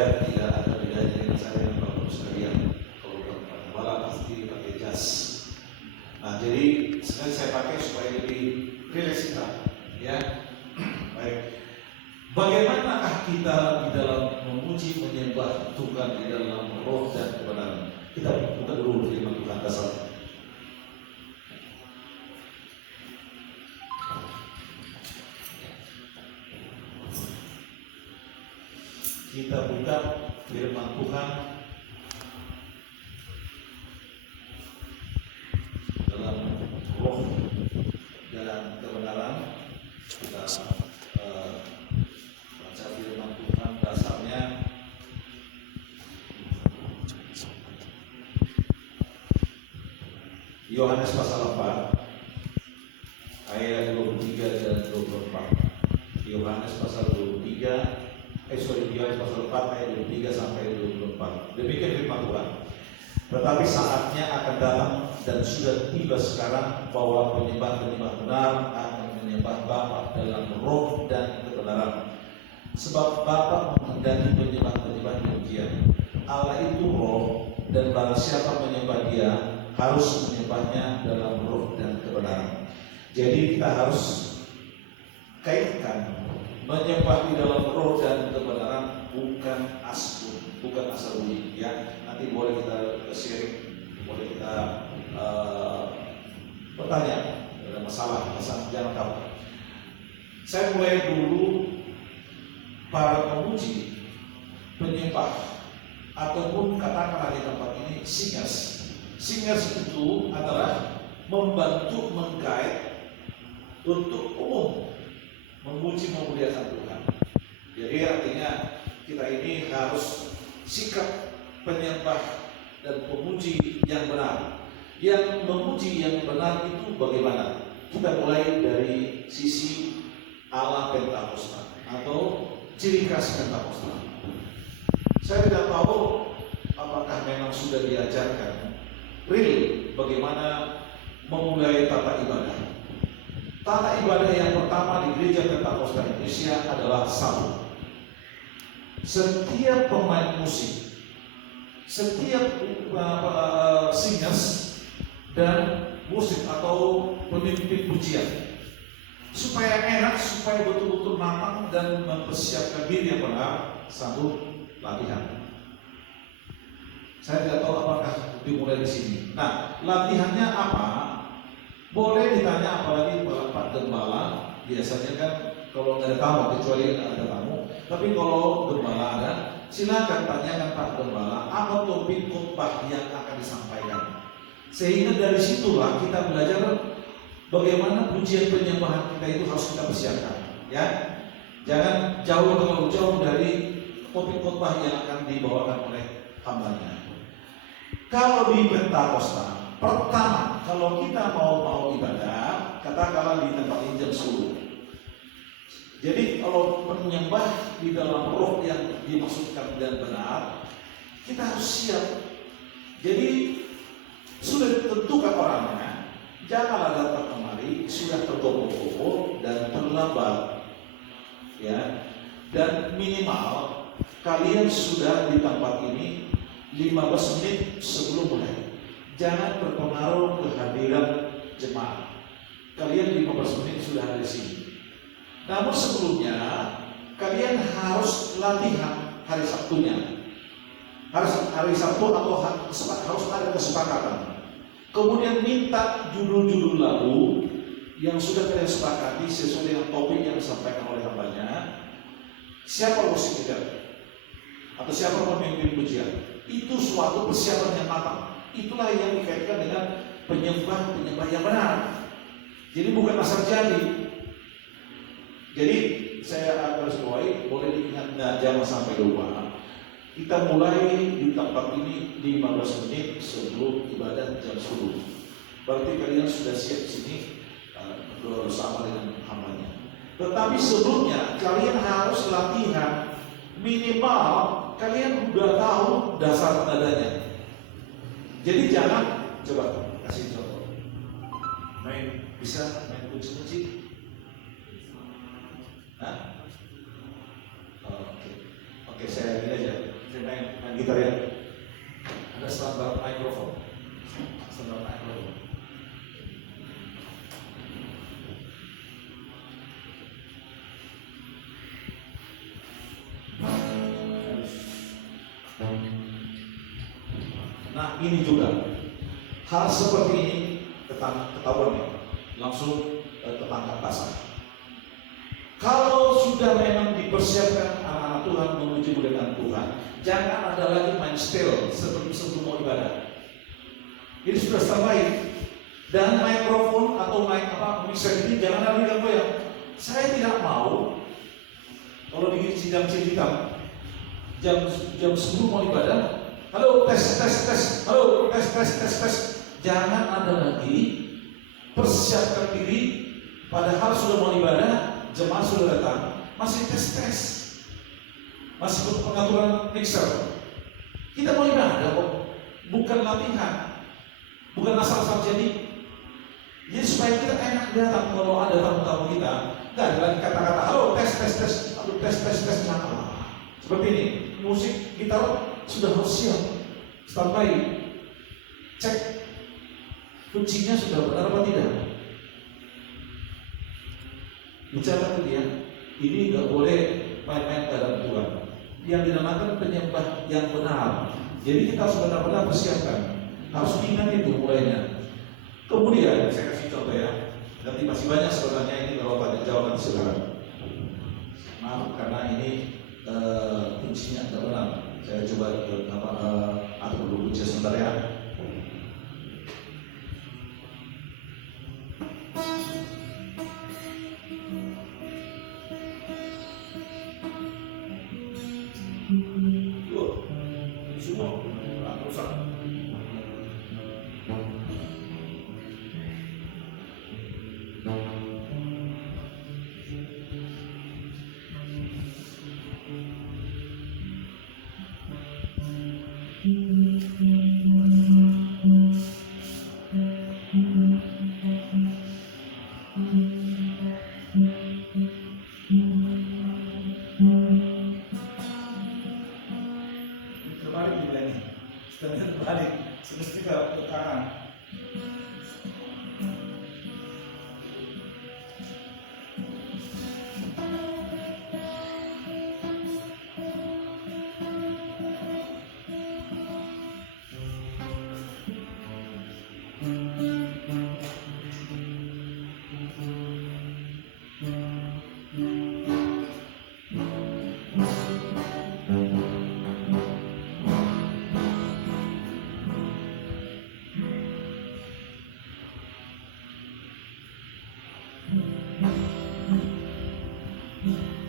saya tidak ada bedanya dengan saya yang bapak sekalian. Kalau gembala pasti pakai jas. Nah, jadi sekarang saya pakai supaya lebih rileks kita, ya. Baik. Bagaimanakah kita di dalam memuji menyembah Tuhan di dalam roh dan kebenaran? Kita buka dulu firman Tuhan dasar. Kita buka firman Tuhan dalam roh dan kebenaran. Kita baca firman Tuhan dasarnya Yohanes pasal 4 ayat 23 dan 24. Yohanes pasal 23 Yohanes pasal 4 ayat 23 sampai 24. Demikian firman Tuhan. Tetapi saatnya akan datang dan sudah tiba sekarang bahwa penyembah-penyembah benar akan menyembah Bapa dalam roh dan kebenaran. Sebab Bapa menghendaki penyembah-penyembah demikian. Allah itu roh, dan barang siapa menyembah Dia harus menyembahnya dalam roh dan kebenaran. Jadi kita harus kaitkan menyembah di dalam roh dan kebenaran, bukan asal bunyi, ya. Nanti boleh kita sharing, boleh kita bertanya, ada masalah jangan takut. Saya mulai dulu. Para pemuji, penyembah, ataupun katakanlah di tempat ini singers. Singers itu adalah membantu menggait untuk umum memuji memuliakan Tuhan. Jadi artinya kita ini harus sikap penyembah dan pemuji yang benar. Yang memuji yang benar itu bagaimana? Kita mulai dari sisi Allah Pentakosta atau ciri khas Pentakosta. Saya tidak tahu apakah memang sudah diajarkan real bagaimana memulai tata ibadah. Tata ibadah yang pertama di gereja Pentakosta Indonesia adalah satu. Setiap pemain musik, setiap singers dan musik atau pemimpin pujian, supaya enak, supaya betul-betul matang dan mempersiapkan diri yang benar, satu, latihan. Saya tidak tahu apakah dimulai di sini. Nah, latihannya apa? Boleh ditanya, apalagi Pak Gembala. Biasanya kan kalau nggak ada tamu, kecuali ada tamu. Tapi kalau Gembala ada, silakan tanyakan Pak Gembala apa topik khotbah yang akan disampaikan. Sehingga dari situlah kita belajar bagaimana pujian penyembahan kita itu harus kita persiapkan, ya. Jangan terlalu jauh dari topik khotbah yang akan dibawakan oleh hambanya. Kalau di Pentakosta, pertama kalau kita mau ibadah, katakanlah di tempat ini jam 10. Jadi kalau menyembah di dalam roh yang dimaksudkan dan benar, kita harus siap. Jadi sudah ditentukan orangnya. Janganlah datang kemari sudah tergopoh-gopoh dan terlambat, ya. Dan minimal kalian sudah di tempat ini 15 menit sebelum mulai. Jangan berpengaruh kehadiran jemaah. Kalian 15 menit sudah ada di sini. Namun sebelumnya kalian harus latihan hari Sabtunya. Hari Sabtu atau harus ada kesepakatan. Kemudian minta judul-judul lagu yang sudah kalian sepakati sesuai dengan topik yang disampaikan oleh hambanya. Siapa musik leader atau siapa pemimpin pujian? Itu suatu persiapan yang matang. Itulah yang dikaitkan dengan penyembah yang benar. Jadi bukan asal jadi. Jadi saya harus bawahi, boleh diingat jangan sampai lupa. Kita mulai di tempat ini 15 menit sebelum ibadah jam 10. Berarti kalian sudah siap di sini bersama dengan hambanya. Tetapi sebelumnya kalian harus latihan, minimal kalian udah tahu dasar nadanya. Jadi jangan, coba kasih contoh. Bisa main kunci-kunci? Oke, saya gini aja. saya main gitar ya. Ada standar mikrofon. Standar mikrofon. Nah, ini juga hal seperti ini ketahuan ya, langsung tertangkap basah. Kalau sudah memang dipersiapkan anak-anak Tuhan menuju kemuliaan Tuhan, jangan ada lagi main setel seperti sebelum mau ibadah. Ini sudah terbaik. Dan mikrofon atau mixer ini jangan lagi goyang. Saya tidak mau kalau di sidang hitam jam 10 mau ibadah. Halo, tes, halo, tes. Jangan ada lagi persiapkan diri, padahal sudah mau ibadah, jemaah sudah datang, masih tes, masih pengaturan mixer. Kita mau ibadah kok, bukan latihan, bukan asal-asal jadi. Jadi supaya kita enak datang kalau ada tamu-tamu kita, nggak ada lagi kata-kata, halo, tes, halo, tes, nah, seperti ini, musik gitar sudah harus siap, standby, cek kuncinya sudah benar apa tidak. Bicara ke dia, ini nggak boleh main-main dalam Tuhan. Yang dinamakan penyembah yang benar. Jadi kita harus benar-benar persiapkan, harus ingat itu mulainya. Kemudian saya kasih contoh ya, nanti masih banyak sebenarnya ini kalau tanya jawaban silakan. Maaf karena ini kuncinya tidak benar. Saya coba atur dulu kunci sebentar ya. Semua rusak. Terbalik, semestinya ke kanan.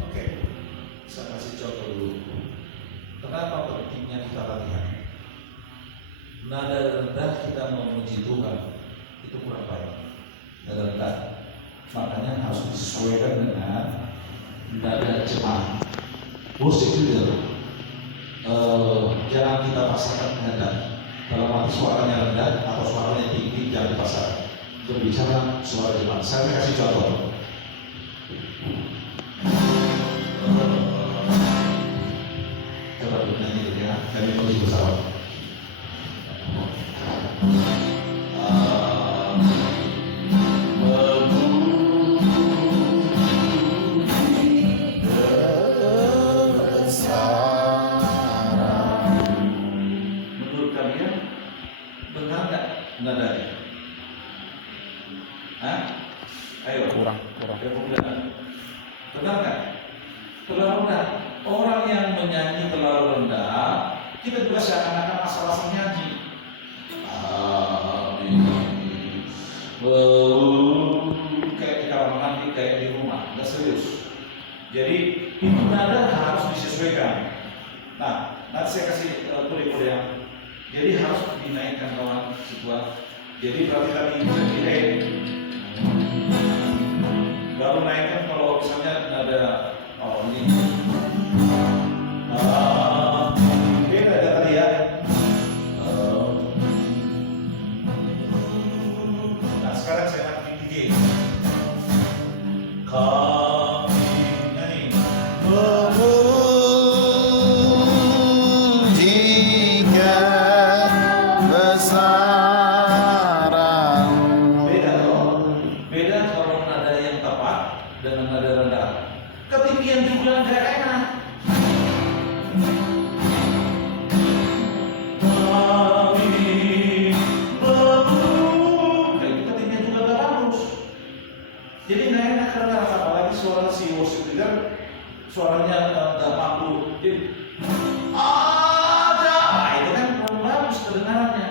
Oke, saya kasih contoh dulu. Kenapa pentingnya kita latihan? Nada rendah kita memuji Tuhan itu kurang baik. Nada rendah, makanya harus disesuaikan dengan nada jemaah. Musik juga, jangan kita paksakan kehendak. Kalau arti suaranya rendah atau suaranya tinggi jangan dipaksakan. Berbicara suara jemaah. Saya kasih contoh. Coba bernyanyi dulu ya, kami menuju bersama. Menurut kalian benar nggak nadanya? Hah? Ayo. Kurang. Benar nggak? Terlalu rendah. Orang yang menyanyi terlalu rendah, kita juga seakan-akan asal-asal nyanyi. Kayak di kamar mandi, kayak di rumah, nggak serius. Jadi itu nada harus disesuaikan. Nah, nanti saya kasih kode-kode yang. Jadi harus dinaikkan kawan siswa. Jadi perhatikan ini A. Baru naikkan kalau misalnya nada ini. Beda ada tadi ya. Nah sekarang saya akan di G. Kami nyanyi. nggak mampu, ada, nah, itu kan kurang bagus kedengarannya.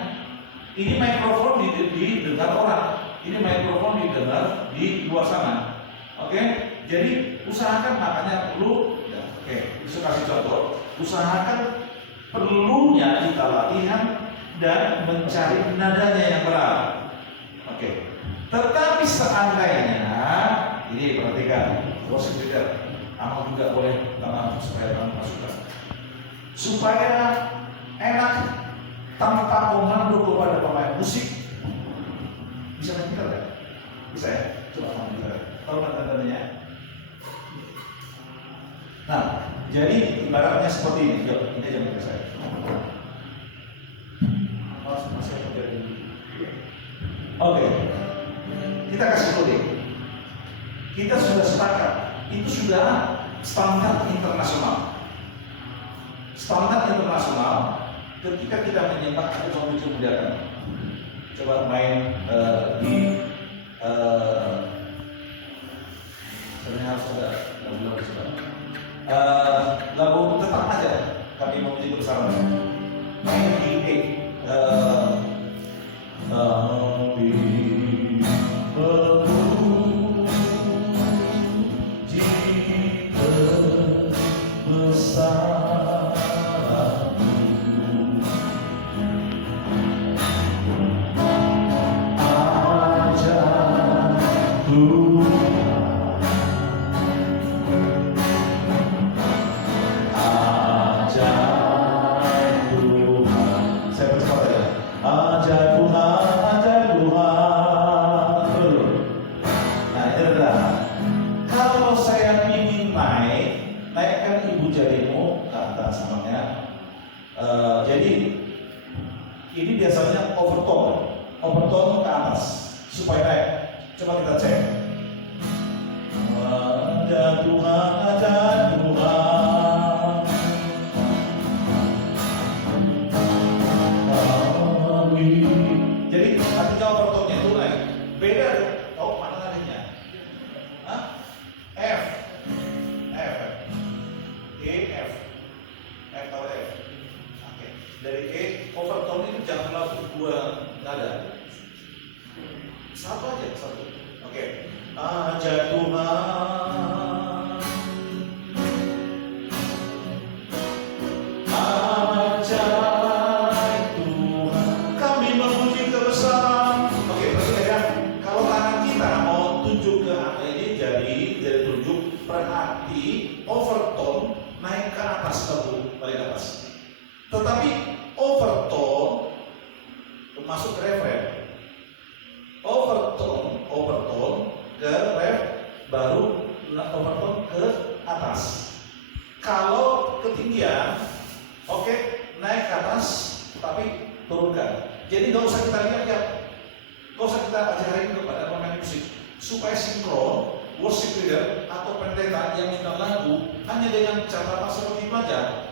Ini mikrofon didengar orang, ini mikrofon didengar di luar sana. Oke, jadi usahakan makanya perlu. Ya, oke, bisa kasih contoh. Usahakan perlunya kita latihan dan mencari nadanya yang benar. Oke. Tetapi seandainya ini perhatikan, worship leader, amal juga boleh tangan supaya kamu masukkan. Supaya enak tanpa komando kepada pemain musik, bisa main gitar ya? Bisa ya? Coba main gitar. Tahu nadanya? Nah, jadi ibaratnya seperti ini. Yuk, ini aja mereka saya. Masih ada jadi. Oke. Kita kasih kode. Kita sudah sepakat. Itu sudah standar internasional. Standar internasional ketika kita menyembah atau memuji muliakan. Coba main di sebenarnya harus ada lagu-lagu sekarang. Lagu tetap aja kami memuji bersama. Main di ini biasanya overtone ke atas supaya naik. Coba kita cek. Ada Tuhan, ada Tuhan. Jadi artinya overtone-nya itu naik. Beda deh. Oh, mana nadinya? Hah? F, E, F. F atau F. Oke. Dari E, overtone itu jangan langsung dua nada. Satu aja, satu. Oke. Aja Tuhan. Aja Tuhan. Kami memuji kebesaran. Oke, perhatikan. Kalau tangan kita mau tunjuk ke ini jadi tunjuk, berarti overtone naik ke atas dulu, balik ke atas. Tetapi overtone masuk ke refren. Overtone ke ref, baru overtone ke atas. Kalau ketinggian, oke, naik ke atas, tapi turunkan. Jadi nggak usah kita lihat, nggak usah kita ajarin kepada pemain musik supaya sinkron. Worship leader atau pendeta yang minta lagu hanya dengan catatan seperti itu aja.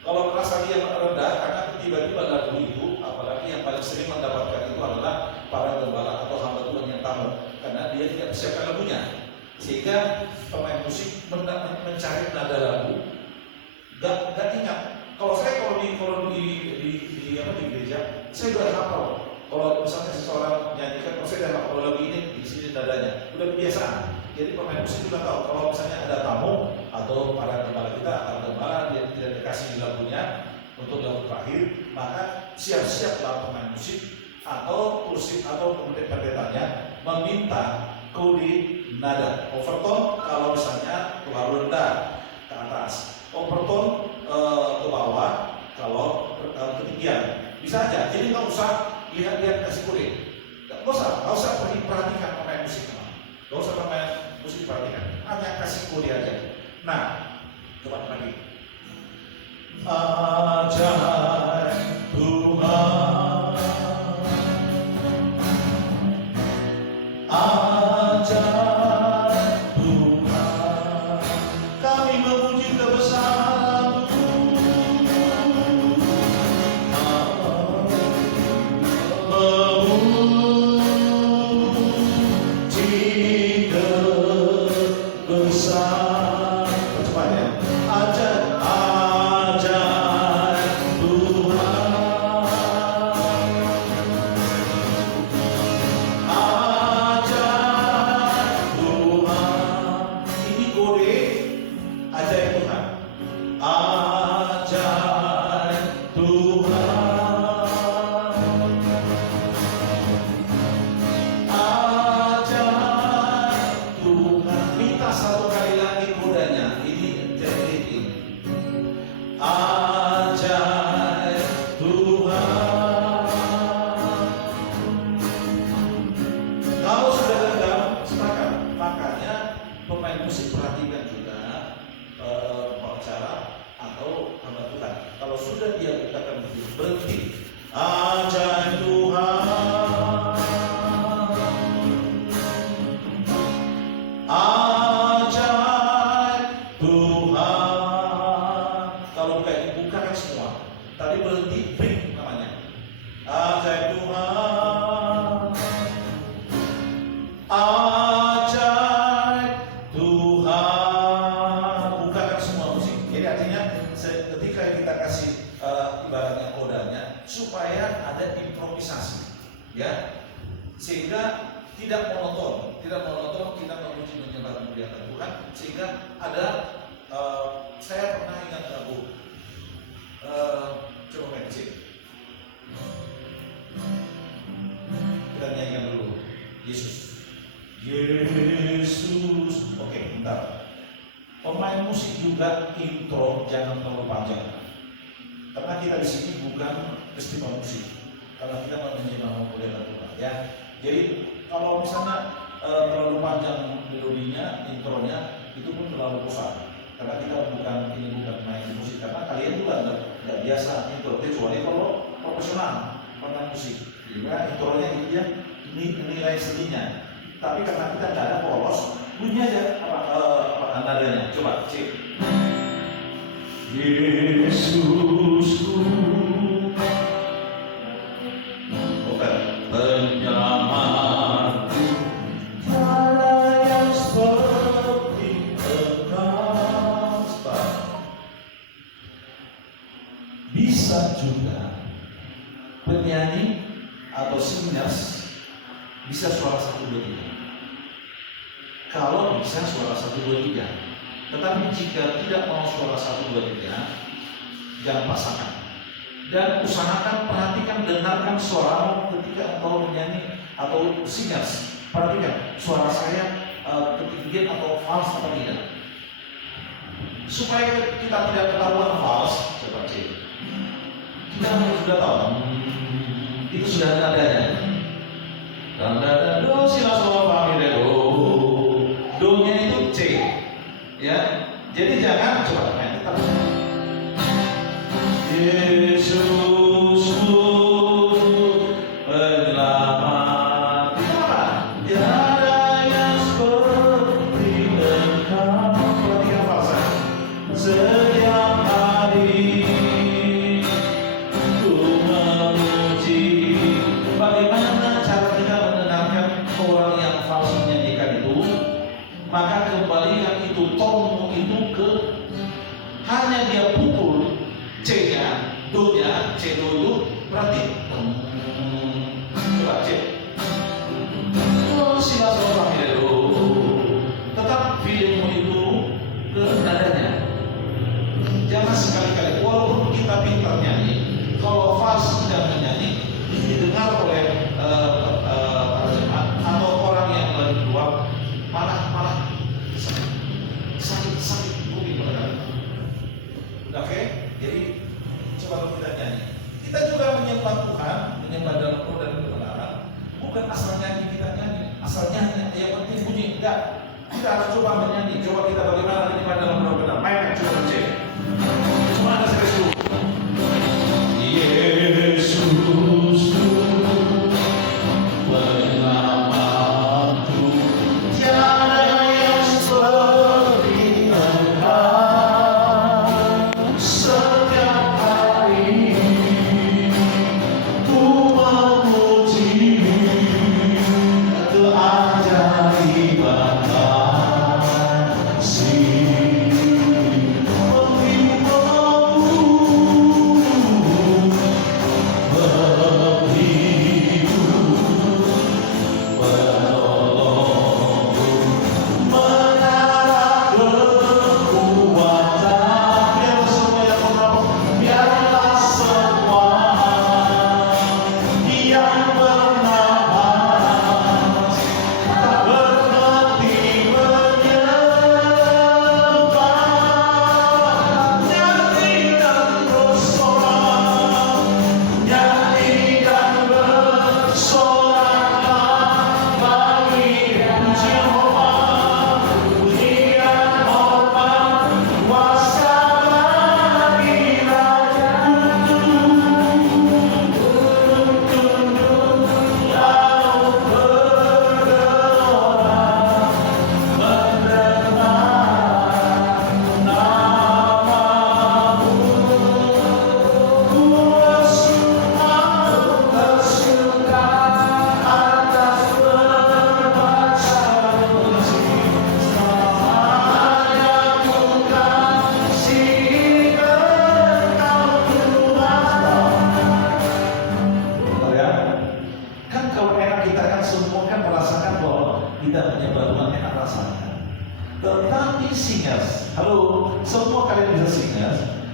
Kalau merasa dia rendah karena tiba-tiba lagu itu, apalagi yang paling sering mendapatkan itu adalah para gembala atau hamba Tuhan yang tamu, karena dia tidak persiapkan lagunya, sehingga pemain musik mencari nada lagu, gak ingat. Kalau di gereja, saya udah hafal. Kalau misalnya seseorang nyanyikan, kalau saya udah hafal lagu ini di sini nadanya, udah kebiasaan. Jadi pemain musik juga tahu kalau misalnya ada tamu atau para gembala kita atau gembala dia tidak dikasih lagunya untuk lagu terakhir, maka siap-siaplah pemain musik atau kursi atau kemudian pendetanya meminta kode nada overtone kalau misalnya terlalu rendah ke atas, overtone ke bawah kalau ketinggian. Bisa aja. Jadi nggak usah lihat kasih kode, nggak usah perhatikan pemain musik, nggak usah pemain musik perhatikan, hanya kasih kode aja. Nah, coba lagi. Ajaib Tuhan, ajaib Tuhan, kami memuji kebesaran-Mu. Memuji kebesaran. Cepat ya. ajaib Tuhan. Kalau sudah gagal, sepakat. Makanya pemain musik perhatikan juga pengacara atau hamba Tuhan. Kalau sudah dia katakan berhenti, ajaib Tuhan, ajaib Tuhan. Kalau kayak dibukakan semua, tadi berhenti, break namanya. Ajaib Tuhan, ajaib Tuhan. Bukakan semua musik. Jadi artinya ketika kita kasih ibaratnya kodanya, supaya ada improvisasi, ya, sehingga tidak monoton kita memuji menyembah memuliakan Tuhan, sehingga ada saya pernah ingat lagu coba main kecil, kita nyanyikan dulu Yesus. Oke, bentar. Pemain musik juga intro jangan terlalu panjang, karena kita di sini bukan festival musik, karena kita menyembah memuliakan Tuhan, ya. Jadi kalau misalnya terlalu panjang melodinya, intronya, itu pun terlalu besar, karena kita bukan main musik, karena kalian juga nggak biasa intro, kecuali kalau profesional pemain musik, juga intronya itu ya ini nilai seninya. Tapi karena kita nggak ada polos, bunyi aja nadanya. Coba cek. Yesusku, bukan penyelamatku, tiada yang seperti Engkau. Bisa juga penyanyi atau singers bisa suara 1, 2, 3. Kalau bisa suara 1, 2, 3. Tetapi jika tidak mau suara 1, 2, 3, jangan pasangkan. Dan usahakan perhatikan, dengarkan suara ketika engkau menyanyi atau singers. Perhatikan suara saya ketinggian atau fals atau tidak. Supaya kita tidak ketahuan fals, coba cek. Kita harus sudah tahu. Itu sudah ada nadanya. Dan do si la sol fa mi re do. Do-nya itu C. Ya. Jadi jangan coba main tetap. Yesusku penyelamat. Tiada yang seperti Engkau. Perhatikan falsa. Setiap hari ku memuji. Bagaimana cara kita mendengarkan orang yang false menyanyikan itu? Maka kembalikan itu tone itu ke hanya dia pukul C-nya, do-nya, C-do itu berarti coba cek. Oh, si la sol fa mi re do. Tetap filmmu itu ke nadanya. Jangan sekali-kali, walaupun kita pintar nyanyi, kalau false tidak menyanyi, didengar oleh para jemaat atau orang yang lagi keluar, malah sakit kuping mereka. Oke, jadi coba kita nyanyi. Kita juga menyembah Tuhan, menyembah dalam roh dan kebenaran. Bukan asal nyanyi kita nyanyi, asal nyanyi yang penting bunyi, enggak. Kita harus coba menyanyi. Coba kita bagaimana menyembah dalam roh dan kebenaran. Main coba cek. Cuma ada sekali. Yesusku penyelamatku, tiada yang seperti Engkau. Setiap hari ku memuji keajaiban kasih.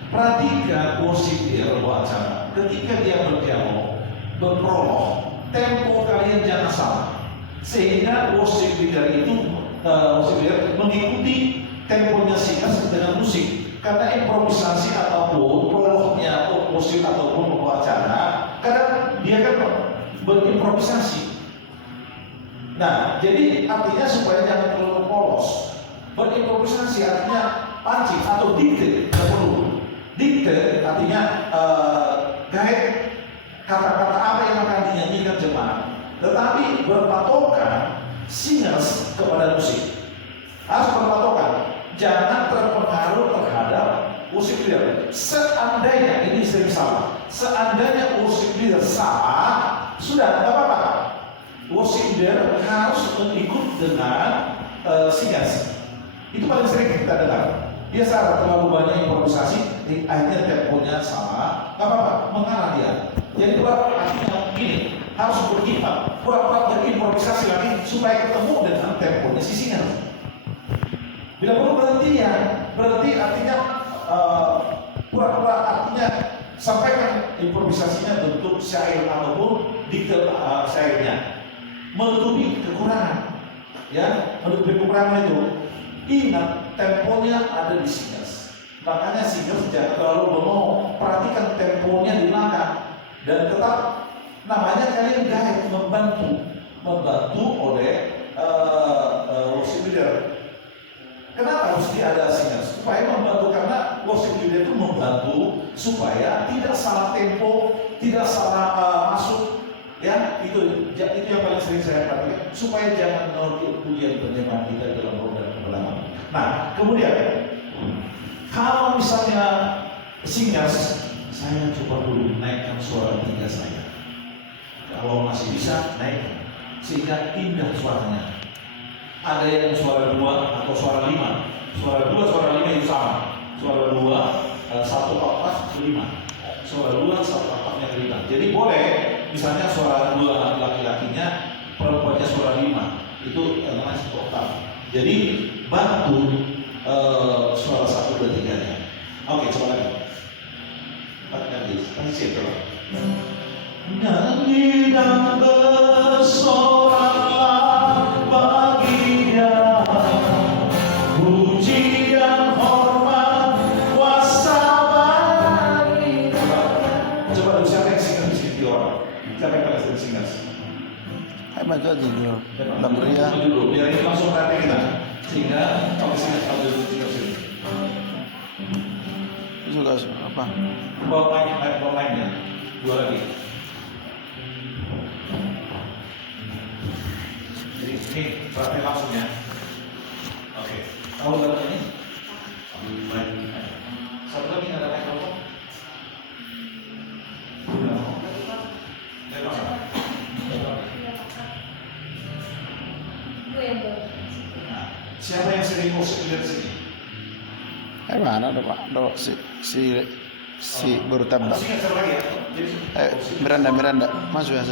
Perhatikan worship dia berbuat acara. Ketika dia berdialog, berprolog, tempo kalian jangan salah. Sehingga worship leader itu mengikuti temponya singkat dengan musik. Karena improvisasi ataupun prolognya worship ataupun membawa acara, kadang dia kan berimprovisasi. Nah, jadi artinya supaya jangan terlalu polos. Berimprovisasi artinya pancing atau dikte, tidak perlu. Dikte artinya guide kata-kata apa yang akan dinyanyikan jemaat, tetapi berpatokan singers kepada musik. Harus berpatokan, jangan terpengaruh terhadap worship leader. Seandainya ini sering salah, seandainya worship leader salah, sudah tidak apa-apa. Worship leader harus ikut dengan singers. Itu paling sering kita dengar. Dia salah terlalu banyak improvisasi, akhirnya temponya salah, nggak apa-apa, mengalah dia. Jadi artinya gini, harus berimbang, pura-pura berimprovisasi lagi supaya ketemu dengan temponya si singer. Bila perlu berhenti ya, berhenti artinya pura-pura artinya sampaikan improvisasinya bentuk syair ataupun dikte syairnya, menutupi kekurangan, ya, menutupi kekurangan itu. Ingat, temponya ada di singers. Makanya singers jangan terlalu bengong. Perhatikan temponya di belakang. Dan tetap namanya kalian guide, membantu oleh worship leader. Kenapa mesti ada singers? Supaya membantu, karena worship leader itu membantu supaya tidak salah tempo, tidak salah masuk. Ya, itu yang paling sering saya perhatikan supaya jangan mengerti ujian penerimaan kita dalam program kemenangan. Nah, kemudian kalau misalnya singers, saya coba dulu naikkan suara 3 saya. Kalau masih bisa naikkan sehingga indah suaranya. Ada yang suara 2 atau suara 5. Suara 2, suara 5 itu sama. Suara 2 1 oktav 5. Suara 2 1 oktavnya 5. Jadi boleh misalnya suara 2 laki-lakinya, perempuannya suara 5, itu namanya 1 oktav. Jadi bantu suara 1, 2, 3 nya. Oke, coba lagi. Kasih coba. Nyanyi dan bersoraklah bagi Dia, puji dan hormat kuasa bagi Dia. Coba dulu, siapa yang singers di sini orang? Siapa yang pada singers? Hai baca dulu. Lamria. Dulu, biar ini langsung perhatian kita. Sehingga kalau singers kalau dulu singers ini. Juga apa? Bawa mainnya. 2 lagi. Jadi ini perhatian langsung ya. Oke. Tahu lagu ini? Satu lagi ada mikrofon. Siapa yang sering musik di sini? Mana ada Pak? Do si baru tabak. Singkat satu lagi ya. Miranda masuk ya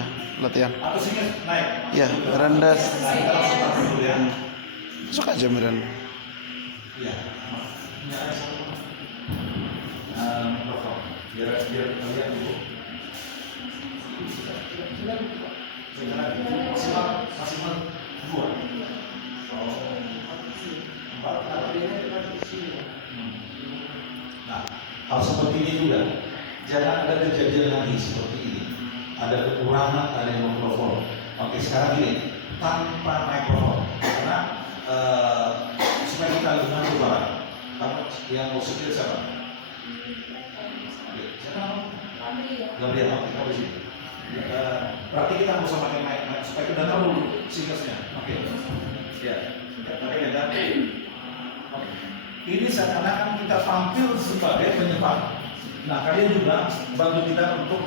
latihan. Atau singkat naik. Ya, Miranda Nah, kita langsung taruh dulu ya. masuk aja Miranda. Iya. Ini ada satu. Mikrofon. Biar kalian dulu. Maksimal 2. Nah, hal seperti ini juga jangan ada kejadian lagi seperti ini. Ada kekurangan, ada mikrofon. Oke, sekarang gini, tanpa mikrofon, karena supaya kita dengar suara. Kamu yang musiknya siapa? Siapa? Gabriel. Oke, kamu di sini. Berarti kita harus pakai mic supaya kita tahu singersnya. Oke. Ya. Pakai beda. Oke. Ini seakan-akan kita tampil sebagai penyembah. Nah, kalian juga bantu kita untuk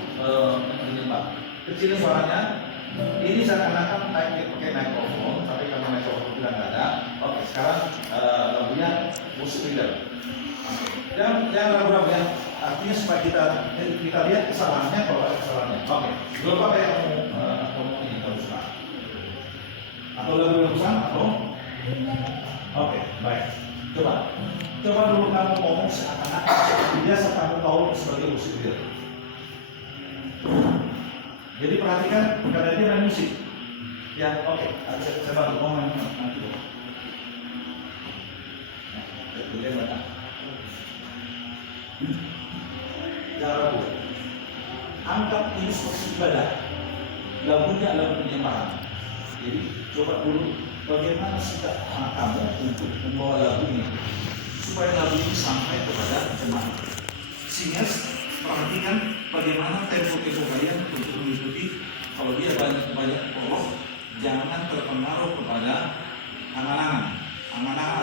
menyembah. Kecilin suaranya. Ini seakan-akan pakai mikrofon, tapi karena mikrofon kita nggak ada. Oke, sekarang lagunya musik leader. Dan jangan ragu-ragu ya. Artinya supaya kita lihat kesalahannya, kalau ada kesalahannya. Oke. Belum apa yang kamu ini kamu suka? Atau lagu yang besar atau? Oke, baik. Coba dulu kamu ngomong seakan-akan biasa kamu tahu sebagai musik real. Jadi perhatikan karena dia main musik. Ya, oke. Saya bantu ngomong nanti. Jangan ragu. Anggap ini seperti ibadah. Lagunya lagu penyembahan. Jadi coba dulu bagaimana sikap kamu untuk membawa lagu ini supaya lagu ini sampai kepada jemaat. Singers, perhatikan bagaimana tempo kalian untuk mengikuti. Kalau dia banyak prolog, jangan terpengaruh kepada angan-angan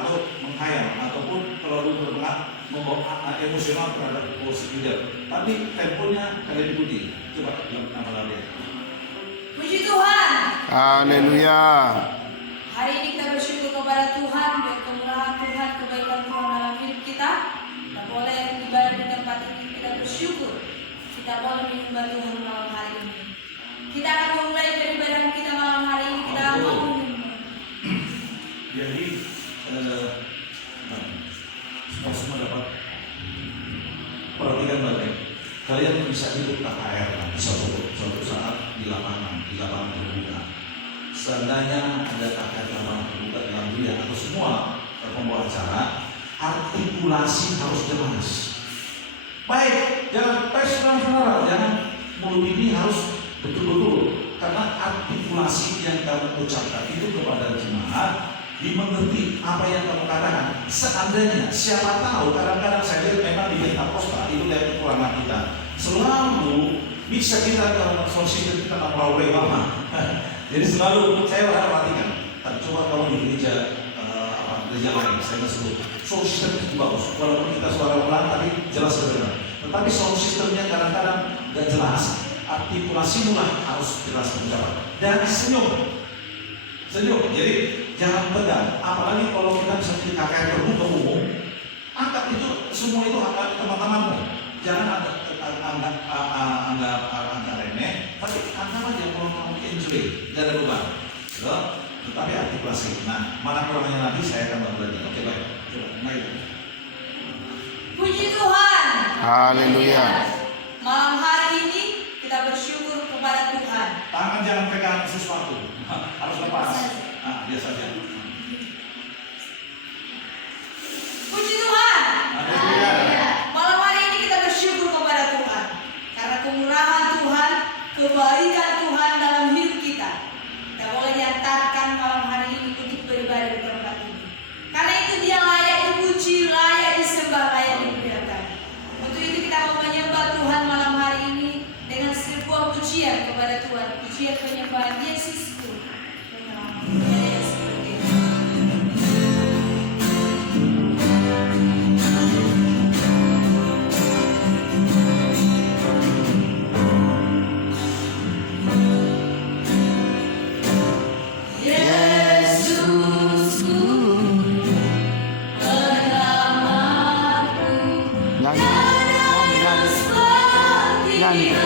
atau menghayal ataupun terlalu berpengaruh membawa emosional terhadap musik leader. Tapi temponya kalian ikuti. Coba yang nama dia. Puji Tuhan. Haleluya. Hari ini kita bersyukur kepada Tuhan dan kemurahan Tuhan, kebaikan Tuhan dalam hidup kita. Kita boleh ibadah di tempat ini, kita bersyukur. Kita boleh menyembah Tuhan malam hari ini. Kita akan memulai ibadah kita malam hari ini. Kita mau menyembah. Jadi semua dapat perhatikan baik. Kalian bisa hidup KKR suatu saat di lapangan terbuka. Seandainya ada KKR lapangan terbuka dalam dunia atau semua pembawa acara, artikulasi harus jelas. Baik, jangan saudara, jangan mulut ini harus betul-betul, karena artikulasi yang kamu ucapkan itu kepada jemaat dimengerti apa yang kamu katakan. Seandainya, siapa tahu kadang-kadang saya lihat memang di Pentakosta itu dari kekurangan kita. Selalu bisa kita kalau sosial kita nggak terlalu lama. Jadi selalu saya perhatikan. Tapi coba kalau di gereja gereja lain, saya nggak sebut sound system itu bagus. Walaupun kita suara pelan tapi jelas kedengaran. Tetapi sound systemnya kadang-kadang nggak jelas. Artikulasi mulai harus jelas ucapan dan senyum. Jadi jangan tegang. Apalagi kalau kita bisa jadi KKR terbuka umum, angkat itu semua itu angkat teman-temanmu. Jangan anggap remeh, tapi anggap aja kalau kamu enjoy dan ada beban. Tetapi artikulasi. Nah, mana kurangnya nanti saya akan bantu lagi. Oke, baik. Coba, mari. Puji Tuhan. Haleluya. Malam hari ini kita bersyukur kepada Tuhan. Tangan jangan pegang sesuatu, harus lepas. Nah, biasa aja. Puji Tuhan. Haleluya. Malam hari ini kita bersyukur kepada Tuhan karena kemurahan Tuhan, kebaikan Tuhan dalam hidup kita. Kita boleh diantarkan malam hari ini untuk beribadah di tempat ini. Karena itu dia layak dipuji, layak disembah, layak dimuliakan. Untuk itu kita mau menyembah Tuhan malam hari ini dengan sebuah pujian kepada Tuhan, pujian penyembahan Yesusku. Nyanyi.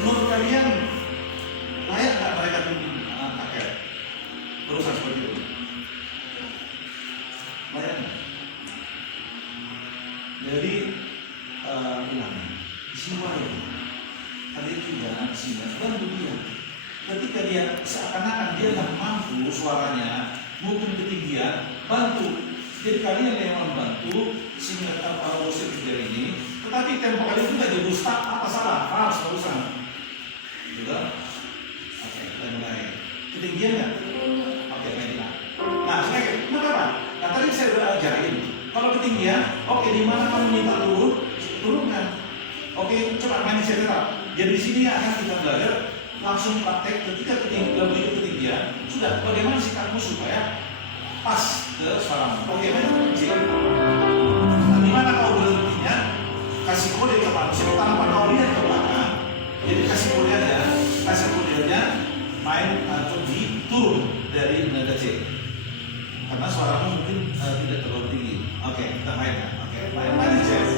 Menurut kalian layak nggak mereka pimpin KKR? Berusaha seperti itu. Layak nggak? Jadi ulang. Semua itu. Tadi juga sini bantu dia. Ketika dia seakan-akan dia nggak mampu suaranya, mungkin ketinggian, bantu. Jadi kalian yang membantu sehingga para musik ini. Tetapi tempo kalian juga jadi ustaz, apa salah? Harus berusaha. Gitu. Oke, kita mulai. Ketinggian nggak? Oke, baiklah. Nah, sebenarnya, kenapa? Nah, tadi saya udah ajarin. Kalau ketinggian, oke, di mana kamu minta turun, turunkan. Oke, coba main cerita. Jadi di sini akan kita belajar langsung praktek ketika dalam hidup ketinggian, sudah bagaimana sikapmu supaya pas ke suaramu. Bagaimana kecil? Nah, dimana kau berhentinya? Kasih kode ke manusia tanpa kau lihat ke belakang. Jadi kasih kodenya main atau turun dari nada C. Karena suaramu mungkin tidak terlalu tinggi. Oke, kita mainkan. Oke, main C.